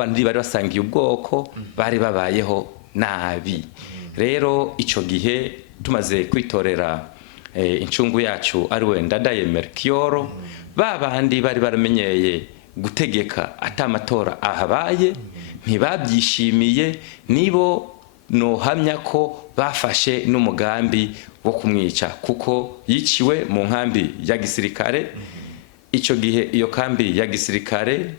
n'abandi bari basangiye ubwoko bari babayeho nabi. Rero ico gihe tumaze kwitorera incungu yacu ari we Ndadaye Melchior, babandi bari baramenyeye gutegeka atamatora ahabaye ntibabyishimiye, nibo nohamya ko bafashe n'umugambi wo kumwica, kuko yiciwe mu nkambi ya gisirikare. Ico gihe iyo kambi ya gisirikare,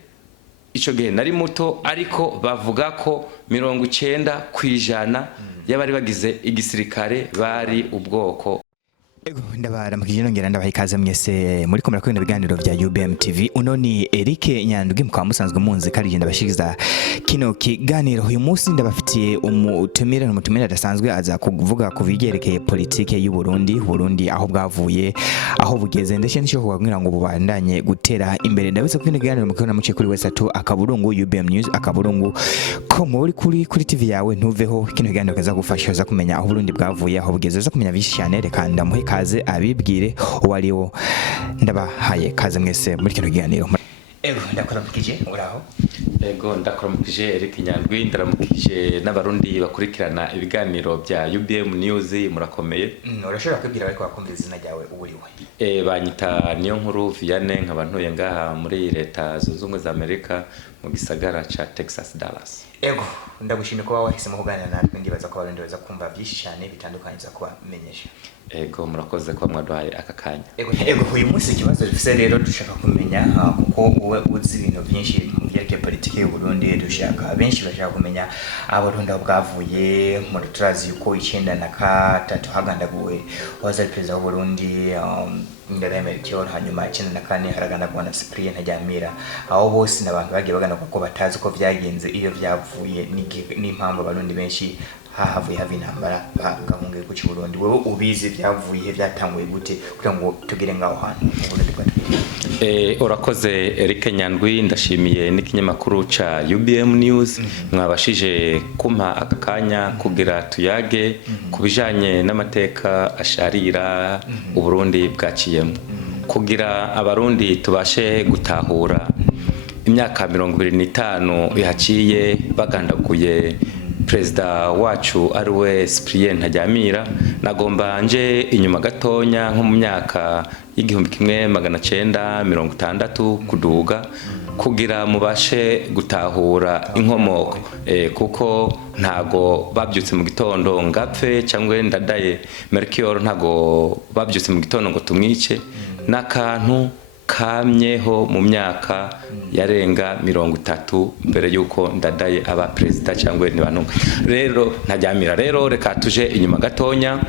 ico gihe nari muto, ariko bavuga ko 90% y'abari bagize igisirikare bari ubwoko. Ego ndabaramukije nongera ndabaha ikaze mwese muri ko murakubona ibiganiro vya UBM TV. Uno ni Eric Nyandugi, mukaba musanzwe munzi kandi ndabashikiriza kino kiganiro. Uyu munsi ndabafitiye umutumire adasanzwe aza kuvuga ku bigerekeye politike y'u Burundi aho bwavuye, aho bugeze, ndetse n'icyo kugira ngo bubandanye gutera imbere. Ndabitse ko kino kiganiro mukabona muce kuri website akaburungu UBM News akaburungu ko muri kuri TV yawe ntuveho. Kino kiganiro kaza gufasha za kumenya aho Burundi bwavuye, aho bugeze, za kumenya byinshi cyane. Reka ndamuhe kaze abibwire uwariwo. Ndabahaye kaze mwese muri kino kiganiro. Ego ndakuramukije uraho. Ego ndakuramukije Eric Nyandwi, ndaramukije n'abarundi bakurikirana ibiganiro bya UBM News. Murakomeye? Urashobora kwibwira ariko bakumva izina ryawe uburiwe? Banyita niyo nkuru Vianney, nkaba ntuye ngaha muri leta zunze ubumwe za Amerika mu gisagara ca Texas Dallas. Ego ndagushimye kuba wahisemo kuganira natwe, ndibaza ko abarundi baza kumva byinshi cyane bitandukanye za kubamenyesha. Ego murakoze ko mwaduhaye aka kanya. Ego uyu munsi ikibazo dufise rero dushaka kumenya, kuko uwe uzi ibintu byinshi mu byerekeye politiki y'u Burundi, dushaka benshi bashaka kumenya abarundi aho bwavuye. Muri turazi yuko 1993 hagandaguwe waza perezida w'u Burundi Ndadaye Melchior, hanyuma 1994 haragandagwa na Cyprien Ntaryamira. Aho bose n'abantu bagiye bagana kuko batazi ko vyagenze iyo vyavuye n'impamvu abarundi benshi hahavuye hava intambara gahunge ku Burundi. Wewe ubizi vyavuye vyatanguye gute kugira ngo tugire ngaho hantu mu Burundi kwatwire? Urakoze Eric Nyandwi, ndashimiye n'ikinyamakuru ca UBM News mwabashije kumpa aka kanya kugira tuyage kubijanye n'amateka asharira u Burundi bwaciyemo, kugira abarundi tubashe gutahura imyaka 25 ihaciye bagandaguye Perezida wacu ariwe Cyprien Ntaryamira. Nagomba nje inyuma gatonya nko mu myaka y'1960 kuduga, kugira mubashe gutahura inkomoko, kuko ntago babyutse mu gitondo ngapfe cyangwa Ndadaye Melchior ntago babyutse mu gitondo ngo tumwice. N'akantu kamyeho mu myaka yarenga 30 mbere yuko Ndadaye aba perezida cyangwa nibanunga. Rero Ntaryamira rero reka tuje inyuma gatonya.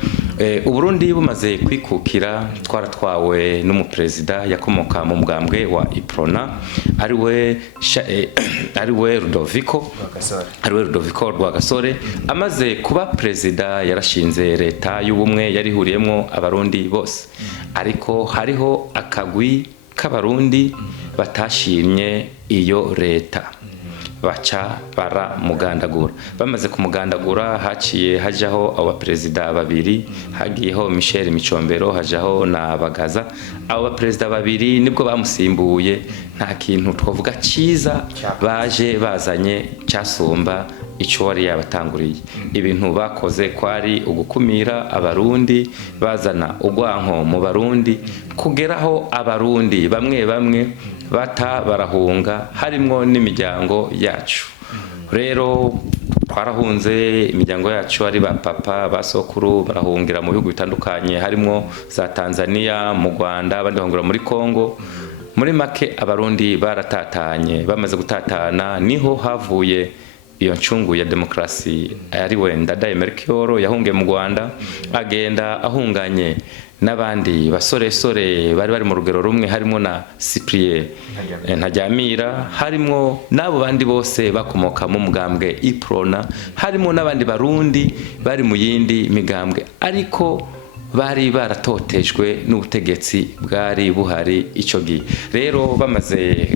Uburundi bumaze kwikukira twaratwawe n'umuperezida yakomoka mu mugambwe wa Iprona ariwe Rudoviko Rwagasore. Amaze kuba perezida yarashinze leta y'ubumwe yarihuriyemo abarundi bose, ariko hariho akagwi k'abarundi batashimye iyo leta, baca baramugandagura. Bamaze kumugandagura haciye hajaho abaperezida babiri, hagiyeho Michel Micombero, hajaho na Bagaza. Abo baperezida babiri nibwo bamusimbuye. Nta kintu twavuga cyiza baje bazanye cyasumba icyo wari yabatanguriye. Ibintu bakoze kwari ugukumira abarundi, bazana ugwanko mu barundi, kugeraho abarundi bamwe bata barahunga, harimwo n'imiryango yacu. Rero twarahunze, imiryango yacu ari ba papa basokuru barahungira mu bihugu bitandukanye, harimwo za Tanzania, mu Rwanda, abandi bahungira muri Kongo. Muri make abarundi baratatanye. Bamaze gutatana niho havuye iyo ncungu ya demokrasi ariwe Ndadaye Melchior yahungiye mu Rwanda, agenda ahunganye n'abandi basore bari mu rugero rumwe, harimo na Cyprien Ntaryamira, harimo n'abo bandi bose bakomoka mu mugambwe Iprona, harimo n'abandi barundi bari mu yindi migambwe, ariko bari baratotejwe n'ubutegetsi bwari buhari icyo gihe. Rero bamaze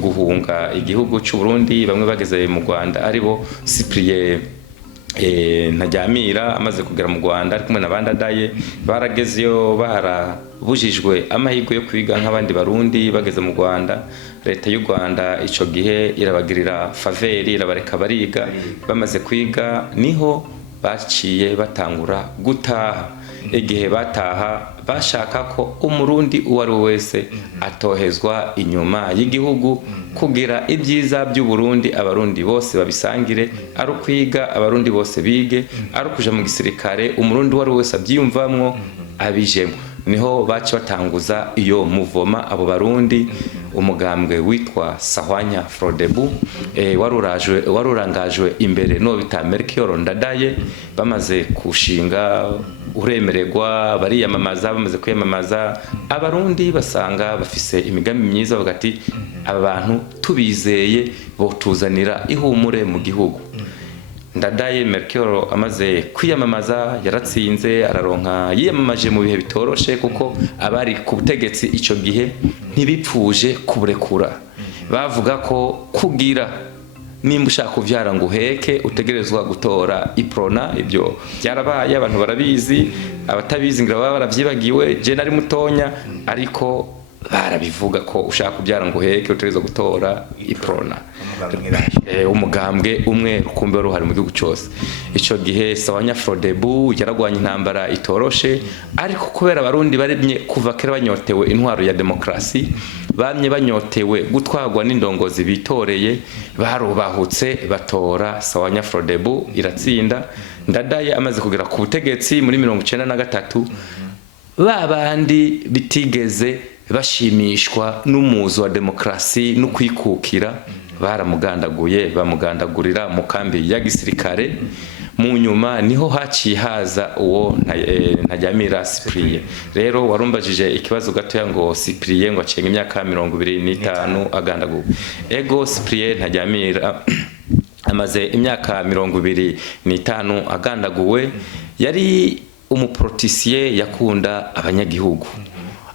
guhunga igihugu cy'u Burundi, bamwe bageze mu Rwanda aribo Cyprien Ntajyamira amaze kugera mu Rwanda ari kumwe n'abandi adaye baragezeyo barabujijwe amahirwe yo kwiga nk'abandi barundi. Bageze mu Rwanda, leta y'u Rwanda ico gihe irabagirira faveri, irabareka bariga. Bamaze kwiga niho baciye batangura gutaha. Igihe bataha bashaka ko umurundi uwo ari wese atohezwa inyuma y'igihugu, kugira ibyiza by'u Burundi abarundi bose babisangire, ari kwiga abarundi bose bige, ari kuja mu gisirikare umurundi uwo ari wese abyiyumvamwo abijemo. Niho baci batanguza iyo muvoma abo barundi. Umugambwe witwa Sahwanya Frodebu warurangajwe imbere no bita Melchior Ndadaye. Bamaze kushinga uremererwa bariyamamaza. Bamaze kwiyamamaza abarundi basanga bafise imigambi myiza, bagati aba bantu tubizeye botuzanira ihumure mu gihugu. Ndadaye Melchior amaze kwiyamamaza yaratsinze, araronka, yiyamamaje mu bihe bitoroshe kuko abari ku butegetsi ico gihe ntibipfuje kuburekura. Bavuga ko kugira nimba ushaka kuvyara ngo uheke utegerezwa gutora iprona. Ibyo byarabaye, abantu barabizi, abatabizi ngira baba baravyibagiwe. Je nari mutonya ariko barabivuga ko ushaka kubyara ngo uheke utegerezwa gutora iprona. Umugambwe umwe rukumbi wari uhari mu gihugu cyose ico gihe. Sahwanya Frodebu yaragwanya intambara itoroshe, ariko kubera abarundi barimye kuva kera banyotewe intwaro ya demokrasi, bamye banyotewe gutwagwa n'indongozi bitoreye, barubahutse batora Sahwanya Frodebu iratsinda. Ndadaye amaze kugera ku butegetsi muri 1993, babandi bitigeze bashimishwa n'umuzo wa demokrasi no kwikukira baramugandaguye, bamugandagurira mu kambi ya gisirikare. Mu nyuma niho haciye haza uwo Ntajyamira Cyprien. Rero warumbajije ikibazo gatoya ngo Cyprien ngo acenga imyaka 25 agandaguwe. Ego Cyprien Ntajyamira amaze imyaka 25 agandaguwe. Yari umuprotisiye yakunda abanyagihugu.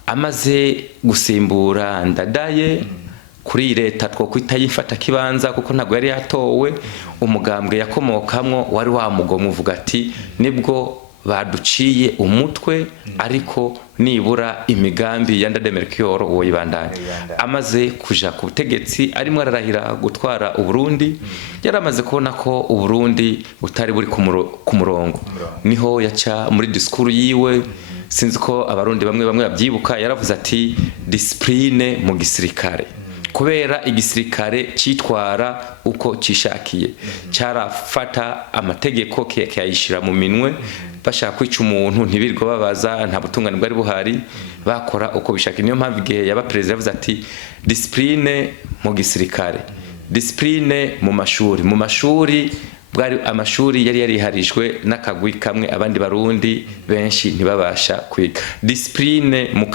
Amaze gusimbura Ndadaye kuri leta twokwita yifata kibanza kuko ntabwo yari yatowe, umugambwe yakomokamwo wari wamugomwe uvuga ati nibwo baduciye umutwe ariko nibura imigambi ya Ndadaye Melchior uwo yibandanya. Amaze kuja ku butegetsi arimo ararahira gutwara Uburundi, yaramaze kubona ko Uburundi butari buri ku murongo. Niho yaca muri diskuru yiwe, sinzi ko abarundi bamwe babyibuka, yaravuze ati discipline mu gisirikare, kubera igisirikare citwara uko cishakiye, carafata amategeko kayishira mu minwe. Bashaka kwica umuntu ntibirirwa babaza, nta butungane bwari buhari, bakora uko bishaka. Niyo mpamvu igihe yaba president yavuze ati discipline mu gisirikare, discipline mu mashuri bwari amashuri yari yariharijwe n'akagwi kamwe, abandi barundi benshi ntibabasha kwiga. Discipline mu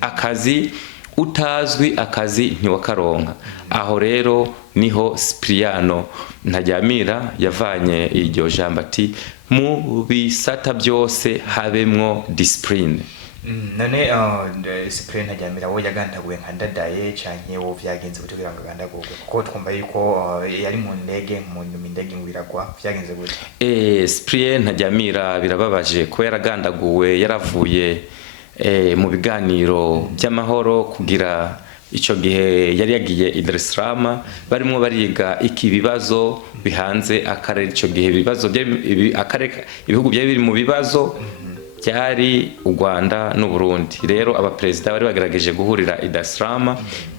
akazi utazwi akazi ntiwakaronka. Aho rero niho Cypriano Ntajyamira yavanye iryo jambo ati mu bisata byose habemwo discipline. None Cyprien Ntajyamira wo yagandaguwe nka Ndadaye canke wo vyagenze gute kugira ngo agandaguwe? Kuko twumva yuko yari mu ndege ngwiragwa, vyagenze gute? Cyprien Ntajyamira birababaje ko yaragandaguwe, yaravuye mu biganiro by'amahoro kugira ico gihe yari yagiye i Dar es Salaam, barimo bariga iki bibazo bihanze akarere. Ico gihe ibibazo ibihugu byari biri mu bibazo byari u Rwanda n'u Burundi. Rero abaperezida bari bagerageje guhurira i Dar es Salaam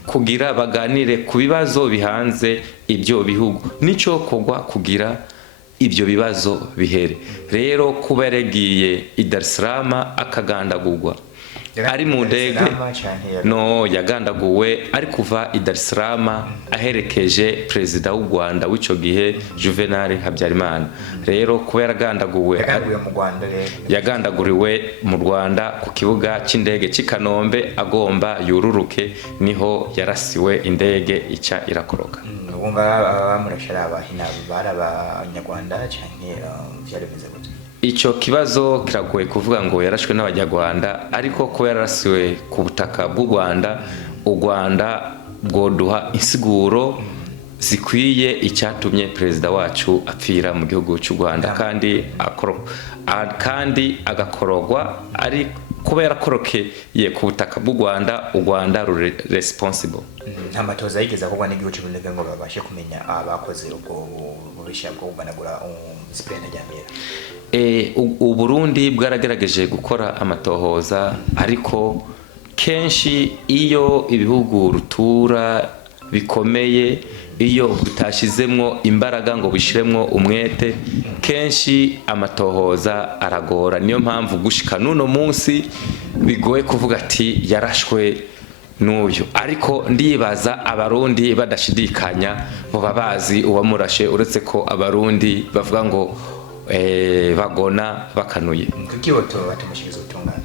kugira baganire ku bibazo bihanze ibyo bihugu nico kogwa kugira ibyo bibazo bihere. Rero kuba yaregiye i Dar es Salaam akagandagurwa ari mu ndege, no yagandaguwe ari kuva i Dar es Salaam aherekeje perezida w'u Rwanda w'ico gihe Juvenal Habyarimana. Rero kuba yagandaguriwe mu Rwanda ku kibuga c'indege c'i Kanombe agomba yururuke, niho yarasiwe indege ica irakoroka. Wumva bamurashara abahina barabanyarwanda canke vyaremeze gute? Ico kibazo kiragoye kuvuga ngo yarashwe n'abanyarwanda, ariko ko yarasiwe ku butaka bw'u Rwanda, u Rwanda bwoduha insiguro zikwiye icyatumye perezida wacu apfira mu gihugu cy'u Rwanda kandi agakorogwa ari kuba yarakorokeye ku butaka bw'u Rwanda, u Rwanda ruri responsible. Nta matoza yigeze ahubwo n'igihugu cy'Uburundi ngo babashe kumenya abakoze ubwo bubisha bwo kuganagura Cyprien Ntaryamira. Uburundi bwaragerageje gukora amatohoza, ariko kenshi iyo ibihugu rutura bikomeye, iyo utashizemwo imbaraga ngo bishiremwo umwete, kenshi amatohoza aragora. Niyo mpamvu gushika nuno munsi bigoye kuvuga ati yarashwe n'uyu, ariko ndibaza abarundi badashidikanya boba bazi uwamurashe, uretse ko abarundi bavuga ngo bagona bakanuye. Kukiboto batamushiriza utungana.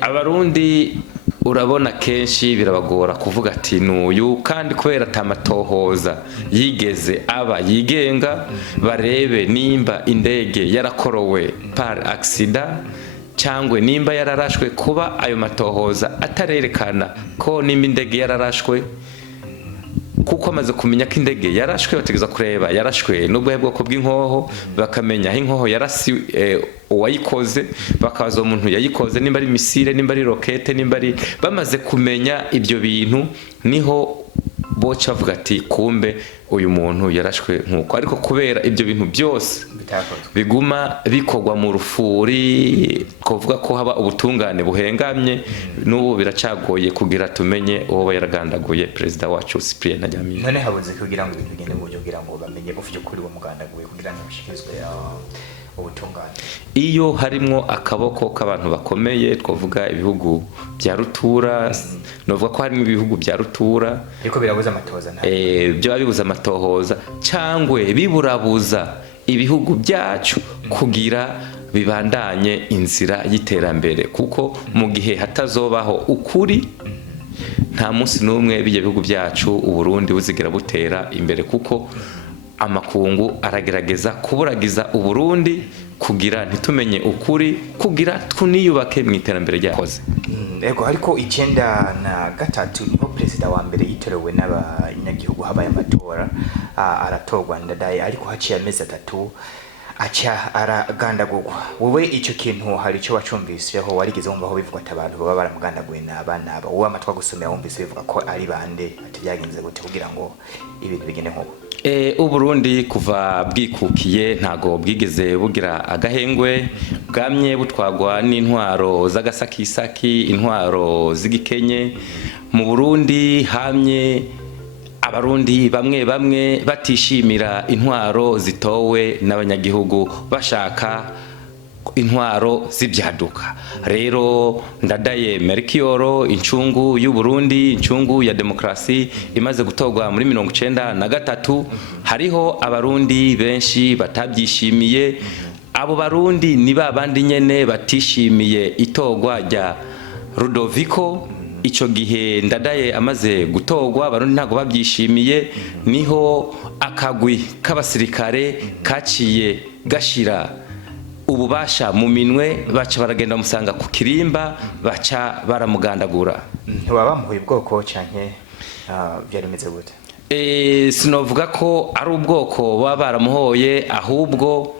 Abarundi urabona kenshi birabagora kuvuga ati n'uyu, kandi kubera atamatohoza yigeze aba yigenga barebe nimba indege yarakorowe par accident cyangwa nimba yararashwe, kuba ayo matohoza atarerekana ko nimba indege yararashwe, kuko amaze kumenya ko indege yarashwe bategeza kureba yarashwe n'ubwo bwoko bw'inkoho, bakamenya aho inkoho yarasi uwayikoze, bakaza umuntu yayikoze nimba ari misile, nimba ari rokete, nimba ari, bamaze kumenya ibyo bintu niho boca avuga ati kumbe uyu muntu yarashwe nkuko. Ariko kubera ibyo bintu byose biguma bikogwa mu rufuri, kuvuga ko haba ubutungane buhengamye, n'ubu biracagoye kugira tumenye uwo yaragandaguye perezida wacu Cyprien Ntaryamira. None habuze kugira ngo ibintu bigende mu buryo kugira ngo bamenye ufite ukuri wo mugandaguye kugira ngo bishikirizwe ubutungane. Iyo harimwo akaboko k'abantu bakomeye, twavuga ibihugu bya rutura, novuga ko harimo ibihugu bya rutura, ariko birabuza amatohoza byo bibuza amatohoza cyangwa biburabuza ibihugu byacu kugira bibandanye inzira y'iterambere, kuko mu gihe hatazobaho ukuri nta munsi n'umwe bijya bihugu byacu Uburundi buzigira butera imbere, kuko amakungu aragerageza kuburagiza Uburundi kugira ntitumenye ukuri, kugira tuniyubake mu iterambere ryakoze. Ego, ariko 1993 niho perezida wa mbere yitorewe n'abanyagihugu, habaye amatora aratorwa Ndadaye, ariko haciye amezi 3 acha aragandagurwa. Wowe icyo kintu hari icyo wacumviseho, warigeze wumva aho bivuga ati abantu baba baramugandaguye n'abana aba, wowe amatwa gusomera wumvise bivuga ko ari bande, ati byagenze gute kugira ngo ibintu bigende nk'uko? Uburundi kuva bwikukiye ntago bwigeze bugira agahengwe, bwamye butwagwa n'intwaro z'agasakisaki, intwaro z'igikenye. Mu Burundi hamye abarundi bamwe bamwe batishimira intwaro zitowe n'abanyagihugu, bashaka intwaro z'ibyaduka. Rero Ndadaye Melchior, incungu y'u Burundi, incungu ya demokrasi imaze gutorwa muri 1993, hariho abarundi benshi batabyishimiye. Abo barundi ni babandi nyene batishimiye itorwa rya Rudoviko. Ico gihe Ndadaye amaze gutorwa, abarundi ntago babyishimiye, niho akagwi k'abasirikare kaciye gashira ububasha mu minwe, baca baragenda musanga ku kirimba, baca baramugandagura. Ntiwabamuhuye ubwoko canke byarimeze gute? Sinovuga ko ari ubwoko baba baramuhoye, ahubwo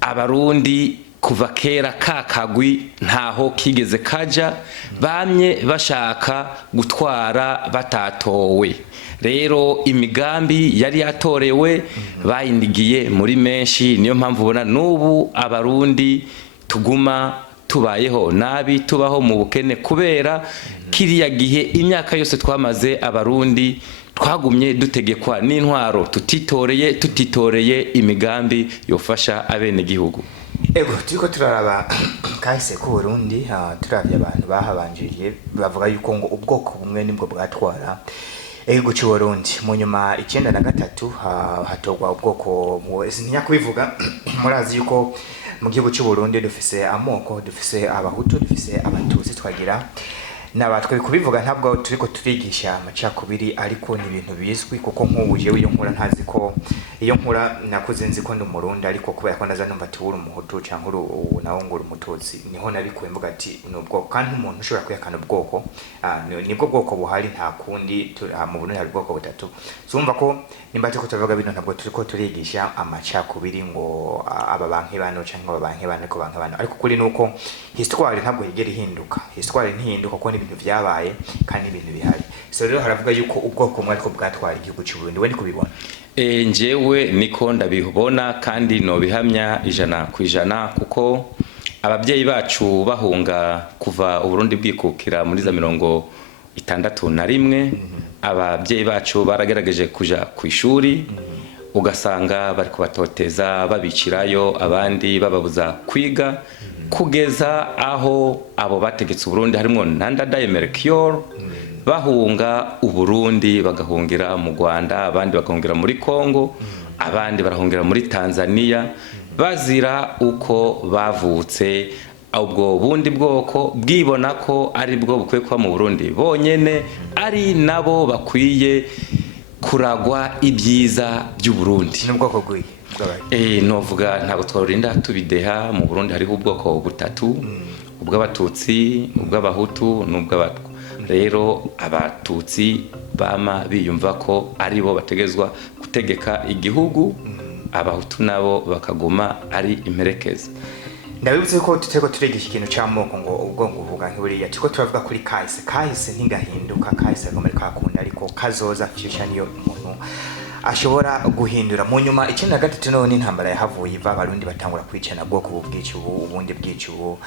abarundi kuva kera kakagwi ntaho kigeze kaja, bamye bashaka gutwara batatowe. Rero imigambi yari yatorewe bayindigiye muri menshi, niyo mpamvu ubona n'ubu abarundi tuguma tubayeho nabi, tubaho mu bukene, kubera kiriya gihe imyaka yose twamaze abarundi twagumye dutegekwa n'intwaro tutitoreye imigambi yofasha abene gihugu. Ego, turiko turaraba kahise ku Burundi, turavye abantu bahabanjiriye bavuga yuko ngo ubwoko bumwe nibwo bwatwara ego cy'u Burundi. Mu nyuma 1993 hatorwa ubwoko ntinya kubivuga. Murazi yuko mu gihugu cy'u Burundi dufise amoko, dufise abahutu, dufise abatutsi, twagira nabatwe kubivuga ntabwo turiko turigisha amacakubiri ariko ni ibintu bizwi kuko nk'ubu jewe iyo nkura ntazi ko iyo nkura nakuze nzi ko ndi umurundi ariko kubera ko naza numva ati uri umuhutu canke uri nawo ngura umututsi niho nabikuye mvuga ati nubwo kandi umuntu ushobora kwihakana ubwoko nibwo bwoko buhari nta kundi mu Burundi hari ubwoko butatu zumva ko nimba turiko tuvuga bino ntabwo turiko turigisha amacakubiri ngo aba banke bano canke aba banke bano ko banke bano ariko kuri nuko histoire ntabwo yigera ihinduka histoire ntihinduka ko ibintu vyabaye kandi ibintu bihari so rero haravuga yuko ubwoko bumwe ariko bwatwara igihugu cy'u Burundi we nikubibona njyewe niko ndabibona kandi no bihamya 100% kuko ababyeyi bacu bahunga kuva Uburundi bwikukira muri za 61 ababyeyi bacu baragerageje kuja ku ishuri ugasanga bari kubatoteza babicirayo abandi bababuza kwiga kugeza aho abo bategetse Burundi harimo Ndadaye Melchior bahunga Uburundi bagahungira mu Rwanda abandi bagahungira muri Kongo abandi barahungira muri Tanzania bazira uko bavutse ubwo bundi bwoko bwibona ko ari bwo bukwiye kuba mu Burundi bonyene ari nabo bakwiye kuragwa ibyiza by'u Burundi n'ubwoko bw'iyi novuga ntabwo twarinda tubideha mu Burundi hariho ubwoko butatu ubw'abatutsi ubw'abahutu n'ubw'abatwa rero abatutsi bama biyumva ko ari bo bategezwa gutegeka igihugu abahutu nabo bakaguma ari imperekeza ndabibutse ko tuteko turegisha ikintu cy'amoko ngo ubwongo buvuga nk'iburiya tuko turavuga kuri kahise ntigahinduka kahise agomba kakunda ariko kazoza cisha niyo umuntu ashobora guhindura mu nyuma 1993 none intambara yahavuye iva abarundi batangura kwicana bwoko bubwicubu ubundi bwicubu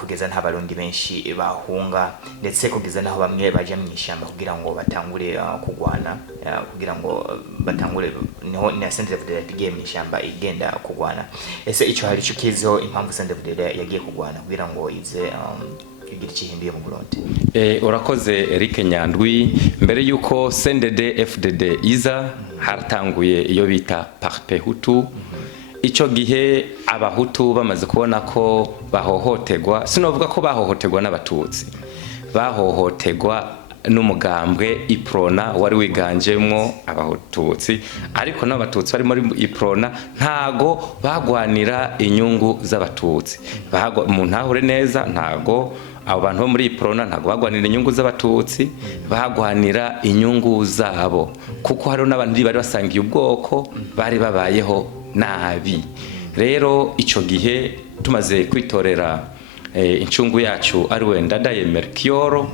kugeza nta barundi benshi bahunga ndetse kugeza naho bamwe baje mu ishyamba kugira ngo batangure kugwana kugira ngo batangure niho na Sendefudere yagiye mu ishyamba igenda kugwana ese ico hari cyo kizo impamvu Sendefudere yagiye kugwana kugira ngo ize igira ikihinduye mu Burundi urakoze Eric Nyandwi mbere yuko CNDD FDD iza haratanguye iyo bita Parti Hutu ico gihe abahutu bamaze kubona ko bahohoterwa sinovuga ko bahohoterwa n'abatutsi bahohoterwa n'umugambwe Iprona wari wiganjemwo abahututsi ariko n'abatutsi bari muri Iprona ntago bagwanira inyungu z'abatutsi mu ntahure neza ntago abo bantu bo muri Iprona ntago bagwanira inyungu z'abatutsi bagwanira inyungu zabo kuko hari n'abantu bari basangiye ubwoko bari babayeho nabi rero ico gihe tumaze kwitorera incungu yacu ari we Ndadaye Melchior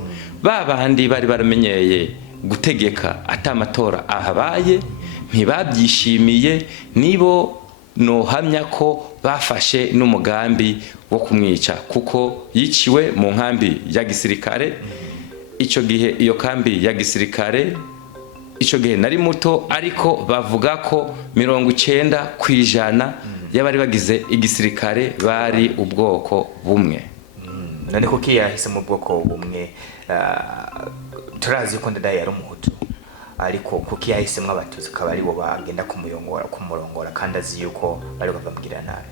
babandi bari baramenyeye gutegeka atamatora ahabaye ntibabyishimiye nibo nohamya ko bafashe n'umugambi wo kumwica kuko yiciwe mu nkambi ya gisirikare ico gihe iyo kambi ya gisirikare ico gihe nari muto ariko bavuga ko 90% y'abari bagize igisirikare bari ubwoko bumwe none ko kiyahise mu bwoko bumwe turazi ko Ndadaye yari umuhutu ariko kuki yahisemwe abatutsi kaba ari bo bagenda kumurongora kandi azi yuko bari bavamugirira nabi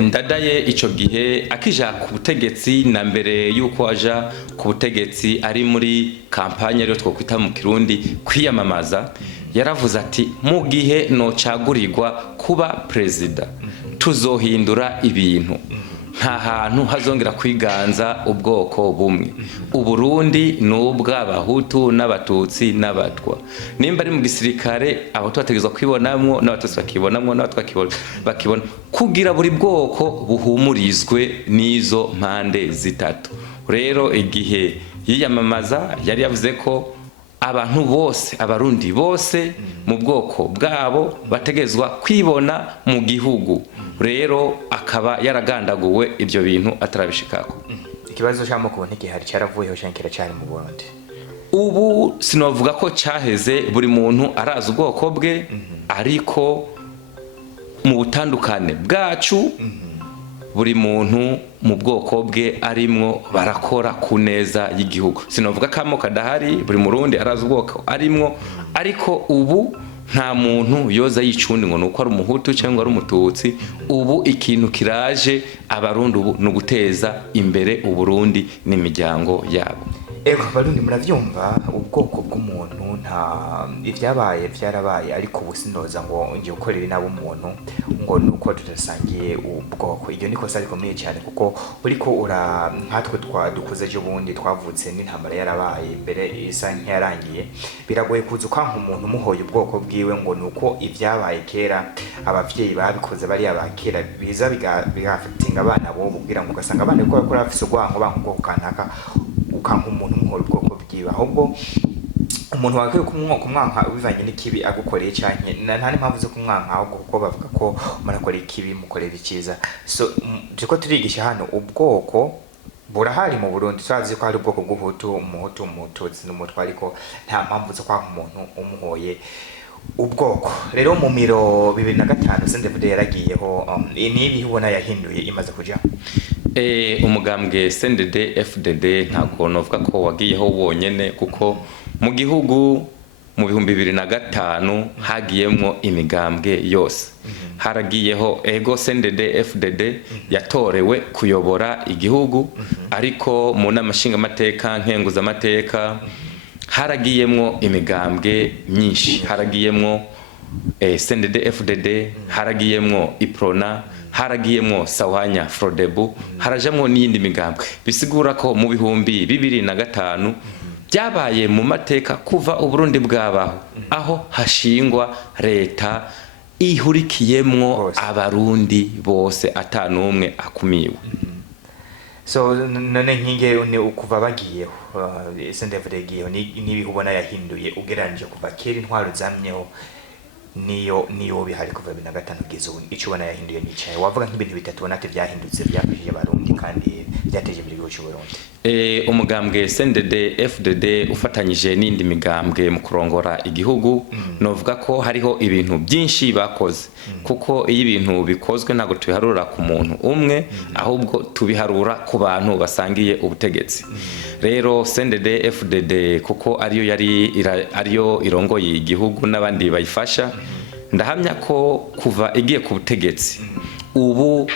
Ndadaye ico gihe akija ku butegetsi na mbere yuko aja ku butegetsi ari muri kampanye ryo twokwita mu Kirundi kwiyamamaza yaravuze ati mu gihe no cagurirwa kuba president tuzohindura ibintu nta hantu hazongera kwiganza ubwoko bumwe Uburundi n'ubw'abahutu n'abatutsi n'abatwa nimba ari mu gisirikare abahutu bategezwa kwibonamwo n'abatutsi bakibonamwo n'abatwa bakibona kugira buri bwoko buhumurizwe n'izo mpande zitatu rero igihe yiyamamaza yari yavuze ko abantu bose abarundi bose mu bwoko bwabo bategezwa kwibona mu gihugu rero akaba yaragandaguwe ibyo bintu atarabishikako ikibazo cy'amoko ntigihari cyaravuyeho shankira cyane mu Burundi ubu sinovuga ko cyaheze buri muntu arazi ubwoko bwe ariko mu butandukane bwacu buri muntu mu bwoko bwe arimwo barakora ku neza y'igihugu sinovuga ko amoko adahari buri murundi arazi ubwoko arimwo ariko ubu nta muntu yoza yicundi ngo nuko ari umuhutu cyangwa ari umututsi. Ubu ikintu kiraje abarundi ubu no guteza imbere uburundi n'imiryango yabo. Ego barundi muravyumva ubwoko bw'umuntu nta ivyabaye vyarabaye, ariko ubu sinoza ngo ngiye gukorera inabo umuntu ngo nuko tudasangiye ubwoko. Iryo niko sari komeye cyane, kuko uriko ura nkatwe dukuze ejo bundi twavutse n'intambara yarabaye mbere isa nk'yarangiye, biragoye kuza ukanka umuntu muhoye ubwoko bwiwe ngo nuko ivyabaye kera abavyeyi babikoze bari abakera biza bigafatinga abana bo bubwira ngo ugasanga abana ko bakora afise urwango banko ubwoko kanaka ukanka umuntu muhora ubwoko bwiwe. Ahubwo umuntu wakwiye kumwanka bivanye n'ikibi agukoreye cyane, nta n'impamvu zo kumwanka ahubwo kuko bavuga ko murakorera ikibi mukorera icyiza. So turiko turigisha hano ubwoko burahari mu Burundi, twazi ko hari ubwoko bw'ubuhutu, umuhutu, umututsi n'umutwa, ariko nta mpamvu zo kwanka umuntu umuhoye ubwoko. Rero mu miro 2005 CNDD-FDD yaragiyeho nibi ubona yahinduye imaze kuja umugambwe CNDD-FDD ntabwo novuga ko wagiyeho wonyene, kuko mu gihugu mu 2005 hagiyemwo imigambwe yose. Haragiyeho ego CNDD-FDD yatorewe kuyobora igihugu, ariko mu namashinga amateka nkenguza amateka haragiyemwo imigambwe myinshi. Haragiyemwo CNDD-FDD, haragiyemwo Iprona, haragiyemwo Sawanya Frodebu, harajamwo n'iyindi migambwe. Bisigura ko mu 2005 byabaye mu mateka kuva Uburundi bwabaho aho hashingwa leta ihurikiyemwo abarundi bose atanumwe akumiwe. So none nkinge ne ukuva bagiyeho CNDD-FDD yagiyeho nibi ubona yahinduye ugereranyije kuva kera intwaro zamyeho niyo bihari kuva 2005 kugeza ubu. Icyo ubona yahinduye nicaye wavuga nk'ibintu bitatu ubona ati byahindutse byafashije abarundi kandi byateje imbere igihugu cy'u Burundi. Umugambwe CNDD-FDD ufatanyije n'indi migambwe mu kurongora igihugu, novuga ko hariho ibintu byinshi bakoze, kuko iyo ibintu bikozwe ntago tubiharura ku muntu umwe, ahubwo tubiharura ku bantu basangiye ubutegetsi. Rero CNDD-FDD kuko ariyo irongoye igihugu n'abandi bayifasha, ndahamya ko kuva igiye ku butegetsi ubu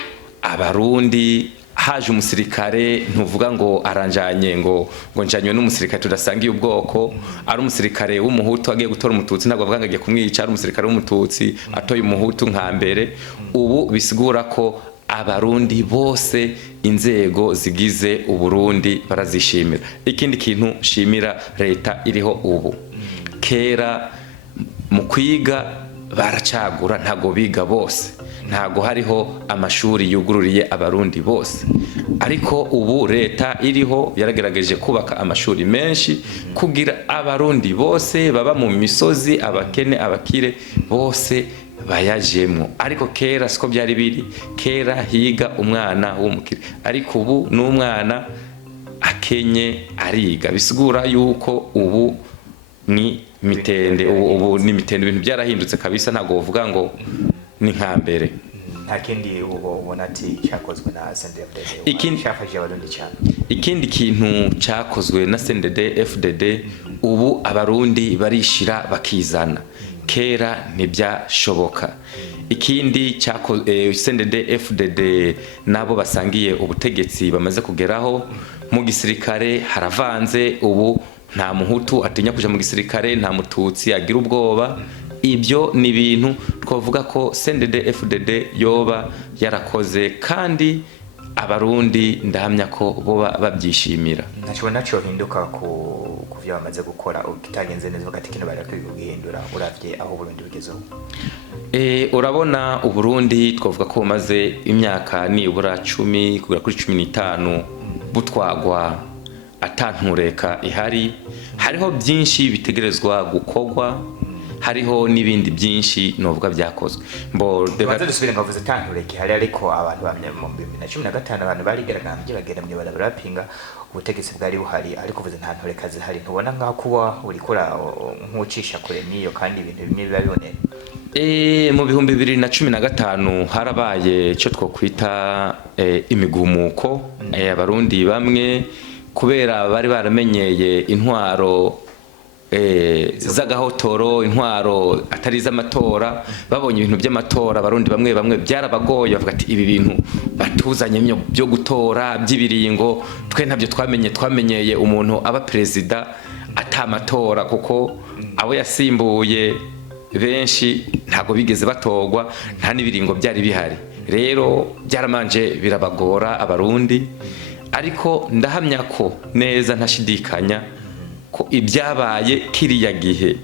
abarundi haje umusirikare ntuvuga ngo aranjanye ngo njanywe n'umusirikare tudasangiye ubwoko, ari umusirikare w'umuhutu agiye gutora umututsi ntabwo avuga ngo agiye kumwica, ari umusirikare w'umututsi atoye umuhutu nka mbere. Ubu bisigura ko abarundi bose inzego zigize Uburundi barazishimira. Ikindi kintu shimira leta iriho ubu, kera mu kwiga baracagura, ntago biga bose, ntago hariho amashuri yugururiye abarundi bose, ariko ubu leta iriho yaragerageje kubaka amashuri menshi kugira abarundi bose baba mu misozi, abakene abakire bose bayajemwo. Ariko kera siko byari biri, kera higa umwana w'umukire, ariko ubu n'umwana akenye ariga. Bisigura yuko ubu ni mitende, ubu ni mitende, ibintu byarahindutse kabisa, ntago uvuga ngo ni nka mbere. Nta kindi ubona ati cyakozwe na CNDD-FDD cyafashije abarundi cyane. Ikindi kintu cyakozwe na CNDD-FDD, ubu abarundi barishira bakizana, kera ntibyashoboka. Ikindi CNDD-FDD nabo basangiye ubutegetsi bamaze kugeraho. Mu gisirikare haravanze, ubu nta muhutu atinya kuja mu gisirikare, nta mututsi agira ubwoba. Ibyo ni ibintu twavuga ko CNDD-FDD yoba yarakoze, kandi abarundi ndahamya ko boba babyishimira. Ntacyo cyo hinduka ku byo bamaze gukora utagenze neza ugati kino barakwiye guhindura uravye aho Burundi bugezeho. Urabona Uburundi twavuga ko bumaze imyaka nibura 10 kugera kuri 15 butwagwa atantureka ihari. Hariho byinshi bitegerezwa gukorwa, hariho n'ibindi byinshi novuga byakozwe. Baza dusubire ngavuze tantureke hari, ariko abantu bamye mu 2015 abantu barigaragambye bageramye barapinga ubutegetsi bwari buhari, ariko vuze ntantureka zihari. Ntubona ngaho kuba uri kora nk'ucisha kure niyo kandi ibintu bimwe biba bibonera. Mu 2015 harabaye cyo twokwita imigumuko. Abarundi bamwe kubera bari baramenyeye intwaro z'agahotoro intwaro atari iz'amatora babonye ibintu by'amatora abarundi bamwe bamwe byarabagoye bavuga ati ibi bintu batuzanye byo gutora by'ibiringo twe ntabyo twamenyeye umuntu aba perezida atamatora kuko abo yasimbuye benshi ntago bigeze batorwa nta n'ibiringo byari bihari rero byaramanje birabagora abarundi ariko ndahamya ko neza ntashidikanya ko ibyabaye kiriya gihe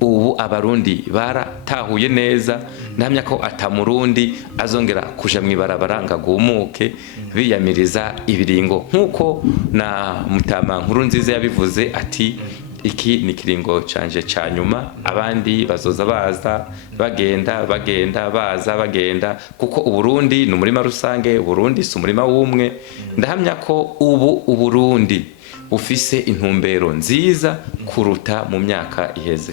ubu abarundi baratahuye neza ndahamya ko atamurundi azongera kuja mwibarabara ngagumuke biyamiriza ibiringo nkuko na Mutama Nkurunziza yabivuze ati iki ni kiringo canje ca nyuma abandi bazoza baza bagenda bagenda kuko uburundi ni umurima rusange uburundi si umurima w'umwe ndahamya ko ubu uburundi ufise intumbero nziza kuruta mu myaka iheze.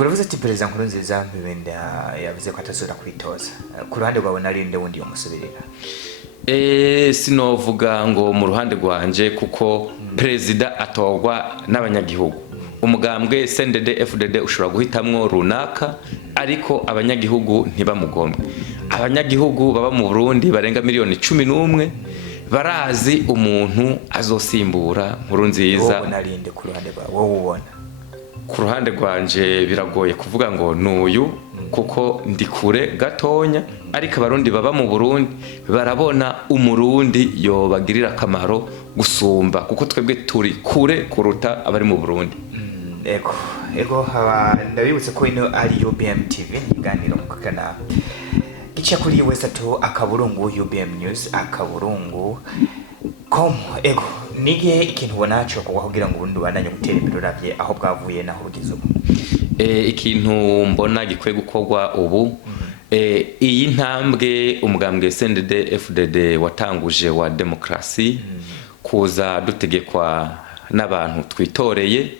Uravuze ati Perezida Nkurunziza mbenda yavuze ko atazora kwitoza ku ruhande rwawe narinde wundi yomusubirira. Sinovuga ngo mu ruhande rwanje kuko perezida atorwa n'abanyagihugu umugambwe CNDD FDD ushobora guhitamwo runaka ariko abanyagihugu ntibamugomwe abanyagihugu baba mu Burundi barenga miliyoni 11 barazi umuntu azosimbura Nkurunziza. Narinde ku ruhande rwawe wowe ubona ku ruhande rwanje biragoye kuvuga ngo nuyu kuko ndi kure gatonya ariko abarundi baba mu Burundi barabona umurundi yobagirira akamaro gusumba kuko twebwe turi kure kuruta abari mu Burundi. Ego ndabibutse ko ino ari UBM TV iganiro mukana gica kuri wesatu akaburungu UBM News akaburungu ego nige ikintu ubona cyo kugira ngo Burundi bandanye gutera imbere uravye aho bwavuye naho bugize ubu. Ikintu mbona gikwiye gukorwa ubu iyi ntambwe umugambwe CNDD FDD watanguje wa demokrasi kuza dutegekwa n'abantu twitoreye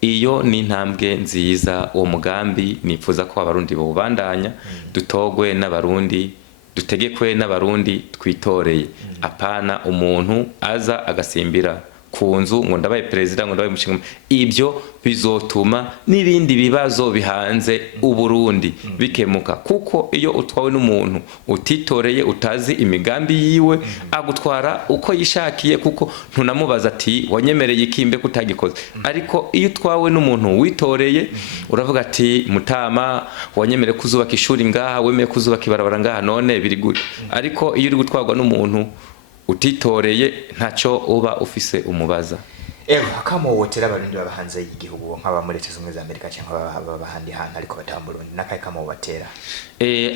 iyo ni intambwe nziza uwo mugambi nifuza ko abarundi bobandanya dutogwe n'abarundi dutegekwe n'abarundi twitoreye apana umuntu aza agasimbira ku nzu ngo ndabaye perezida ngo ndabaye umushinga ibyo bizotuma n'ibindi bibazo bihanze uburundi bikemuka kuko iyo utwawe n'umuntu utitoreye utazi imigambi yiwe agutwara uko yishakiye kuko ntunamubaza ati wanyemereye ikimbe kutagikoze ariko iyo utwawe n'umuntu witoreye uravuga ati Mutama wanyemereye kuzubaka ishuri ngaha wemeye kuzubaka ibarabara ngaha none biri gute ariko iyo uri gutwarwa n'umuntu utitoreye ntacyo uba ufise umubaza. Kamo wotera abarundi babahanze y'igihugu nk'aba muri Leta Zunze Amerika cyangwa babahandi hantu ariko batamurundi nakaye kamo batera.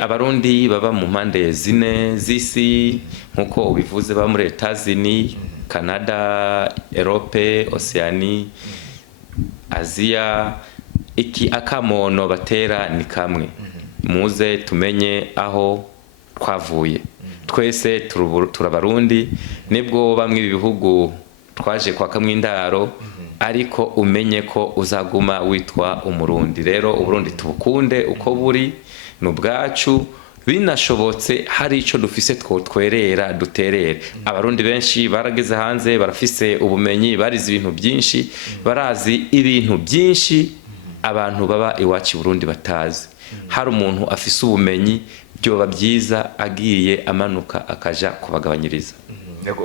Abarundi baba mu mpande zine z'isi nkuko ubivuze ba muri Etats-Unis, Canada, Europe, Oceanie, Asia iki akamono batera ni kamwe muze tumenye aho twavuye twese turabarundi nibwo bamwe ibihugu twaje kwa kamwindaro ariko umenye ko uzaguma witwa umurundi rero uburundi tubukunde uko buri n'ubwacu binashobotse hari ico dufise twotwerera duterere abarundi benshi barageze hanze barafise ubumenyi barize ibintu byinshi barazi ibintu byinshi abantu baba iwacu Burundi batazi hari umuntu afise ubumenyi byoba byiza agiye amanuka akaja kubagabanyiriza.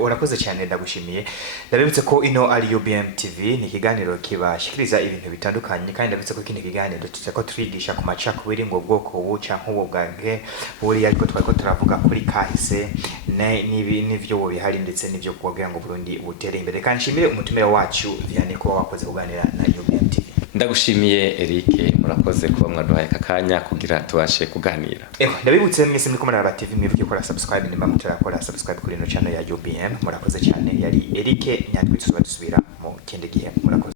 Urakoze cyane ndagushimiye ndabibutse ko ino ari UBM TV ni kiganiro kibashikiriza ibintu bitandukanye kandi ndabibutse ko kino kiganiro tutako turigisha ku macakubiri ngo bwoko buca nk'ubu bwange buri ariko twako turavuga kuri kahise n'ivyo bihari ndetse n'ivyo kugira ngo Burundi butere imbere kandi nshimire umutumire wacu Vianney ko wakoze kuganira na UBM TV. Ndagushimiye Eric murakoze kuba mwaduhaye akanya kugira tubashe kuganira. Ndabibutse mwese muri kumara TV mwivuge ko subscribe nimba mutarakora subscribe kuri no channel ya UBM murakoze cyane yari Eric Nyandwi tuzaba dusubira mu kindi gihe murakoze.